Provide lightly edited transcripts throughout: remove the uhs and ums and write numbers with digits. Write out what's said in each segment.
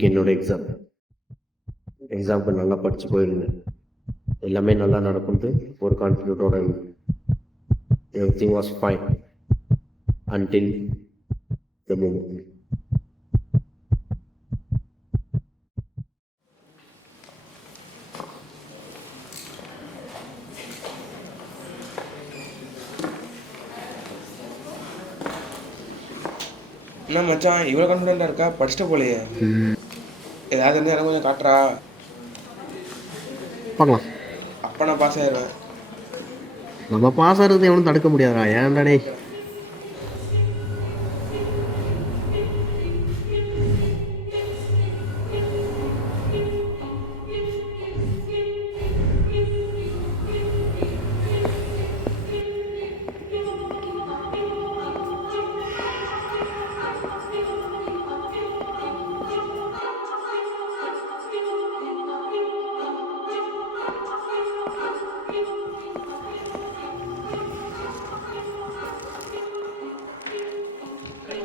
இன்றைக்கி என்னோடய எக்ஸாமுக்கு நல்லா படித்து போயிருந்தேன். எல்லாமே நல்லா நடக்கும்ட்டு ஒரு கான்ஃபிடென்ட்டோட இருந்தேன். Everything was fine until the moment. என்ன மச்சான் இவ்வளோ கான்ஃபிடென்ட்டாக இருக்கா? படிச்சுட்டு போலையே. ஏதாவது இருந்தால் எனக்கு கொஞ்சம் காட்டுறா. பார்க்கலாம். அப்போ நான் பாஸ் ஆயிடுவேன். நம்ம பாஸ் ஆகிறது எவனும் தடுக்க முடியாதா? ஏன்டாடே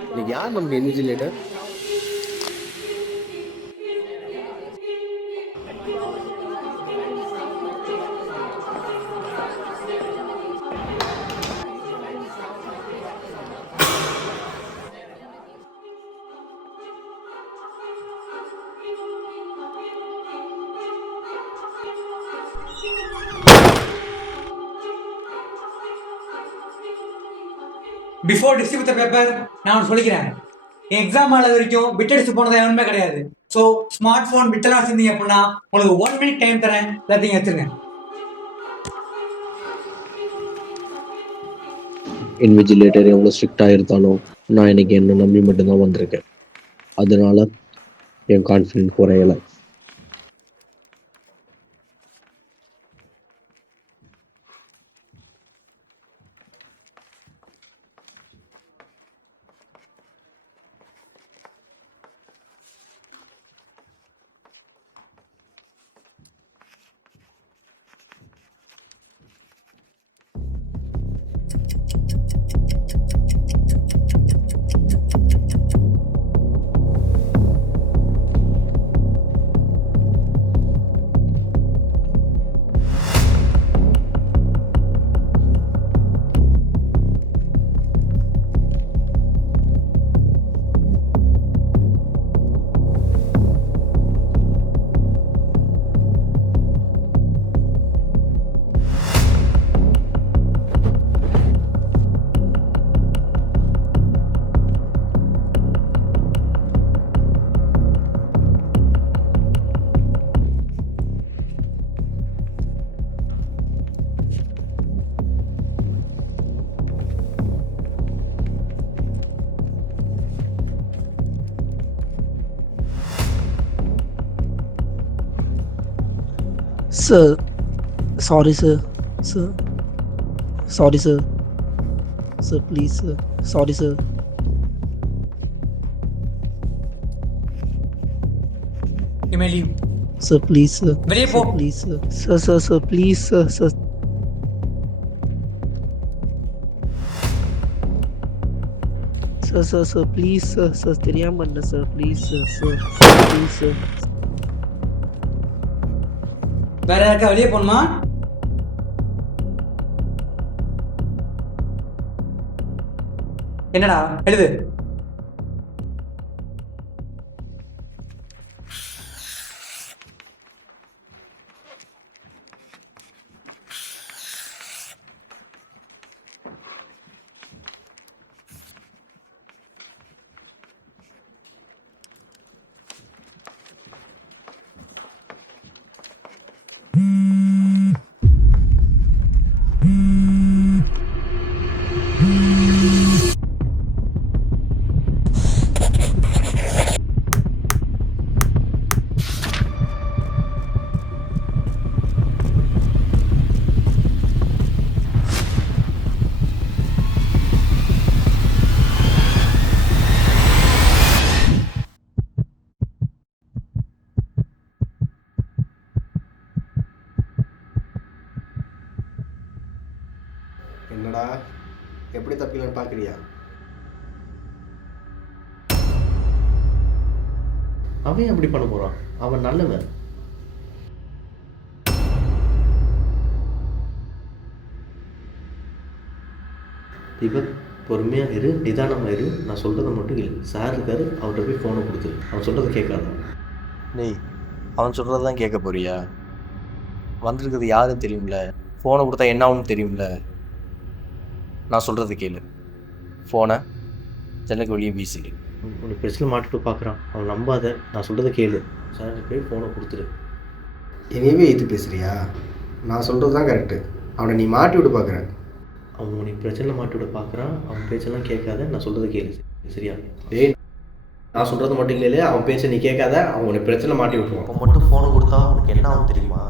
இன்னைக்கு யார் நமக்கு invigilator? Before distribute the paper நான் ஒன்று சொல்லிக்கிறேன். எக்ஸாம் ஆனது வரைக்கும் பிட் அடிச்சு போனது எவனுமே கிடையாது. ஸோ ஸ்மார்ட் ஃபோன் பிட்டெல்லாம் வச்சிருந்தீங்க அப்படின்னா உங்களுக்கு 1 minute டைம் தரேன், எல்லாத்தையும் வச்சிருங்க. இன்விஜிலேட்டர் எவ்வளோ ஸ்ட்ரிக்டாக இருந்தாலும் நான் இன்னைக்கு என்னை நம்பி மட்டும்தான் வந்திருக்கேன். அதனால என் confident குறையலை. Sir, sorry sir. Sorry sir. Sir, please sir. Sorry sir. You may leave. Sir, please sir. வெளியே போ. Sir, please sir. Sir, please sir. Sir, please sir. தெரியாம பண்ண sir. Please sir. Please sir. வேற யாருக்கா வெளியே போகணுமா? என்னடா எழுது. என்னடா எப்படி தப்பிக்கலான்னு பார்க்குறியா? அவன் அப்படி பண்ண போகிறான்? அவன் நல்லவன். தீபக், பொறுமையாக இரு, நிதானமாக இரு. நான் சொல்கிறத மட்டும் இல்லை. சார் இருக்காரு, அவர்கிட்ட போய் ஃபோனை கொடுத்துரு. அவன் சொல்கிறத கேட்காத. டேய், அவன் சொல்கிறது தான் கேட்க போறியா? வந்திருக்கிறது யாரும் தெரியும்ல, ஃபோனை கொடுத்தா என்ன ஆகும்னு தெரியும்ல. நான் சொல்கிறது கேளு. ஃபோனை ஜன்னலுக்கு வெளியே வீசிடு. உனக்கு பிரச்சனை மாட்டிட்டு பார்க்குறான். அவன் நம்பாத. நான் சொல்கிறத கேளு. சார் போய் ஃபோனை கொடுத்துரு. என்னையவே ஏற்று பேசுகிறியா? நான் சொல்கிறது தான் கரெக்டு. அவனை நீ மாட்டி விட்டு பார்க்குற. அவன் உனக்கு பிரச்சனை மாட்டி விட பார்க்குறான். அவன் பேச்செல்லாம் கேட்காத. நான் சொல்கிறத கேளு. சரியா? ஏய், நான் சொல்கிறது மட்டும் இல்லை, அவன் பேச்சை நீ கேட்காத. அவன் உனக்கு பிரச்சனை மாட்டி விட்டுருவான். அவன் மட்டும் ஃபோனை கொடுத்தா உனக்கு என்ன ஆகும் தெரியுமா?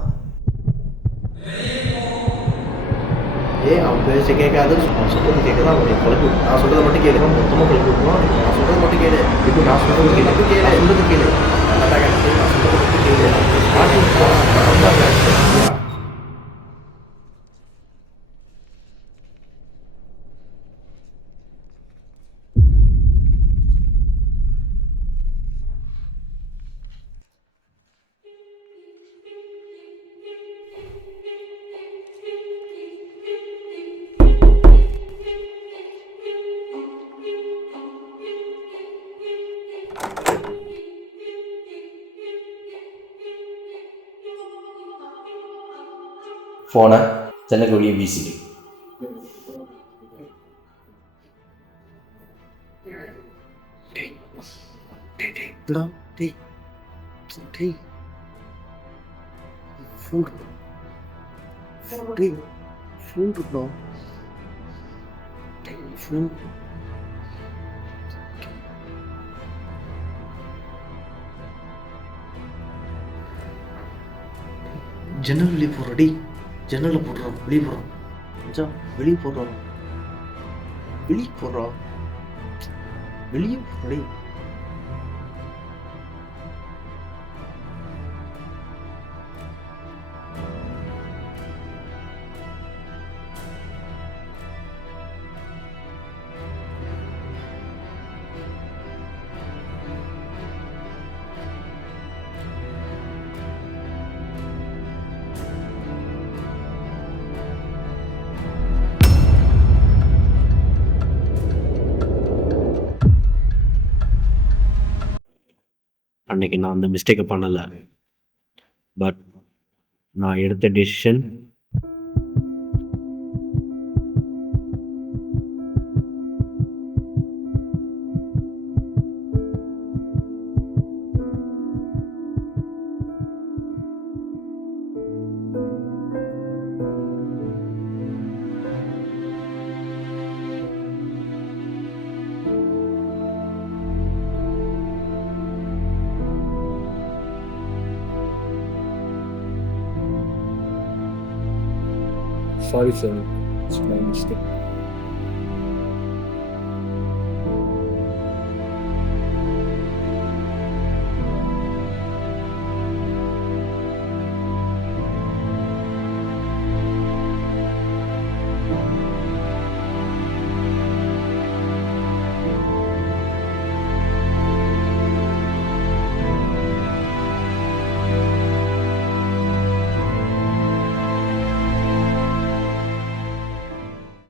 அவன் பேச்சை கேட்காத. அவன் சொல்கிறது கேட்காத. அவனை குழப்பி விட்டு. நான் சொல்கிறத மட்டும் கேளு. மொத்தமாக குழப்பி விட்டுருவான். நான் சொல்கிறது மட்டும் கேளு. இப்போ நான் சொல்கிறது கேளு. மட்டும் கேளு. நான் சொல்கிறது கேளு. நல்லா கேட்டு. நான் சொல்கிறது மட்டும் கேளு. மாட்டி விட்டுருவான். ஃபோனை ஜன்னலுக்கு வெளியே வீசிடு. ஜன்னல் வெளியே போடுறோம். டி ஜன்னலில் போடுறோம். வெளியே போடுறோம். மச்சான், வெளியே போடுறோம். வெளியே போடுறோம். வெளியே போடுறோம். அன்னைக்கு நான் அந்த மிஸ்டேக்கை பண்ணலை. பட் நான் எடுத்த decision Sorry, sir. It's my mistake.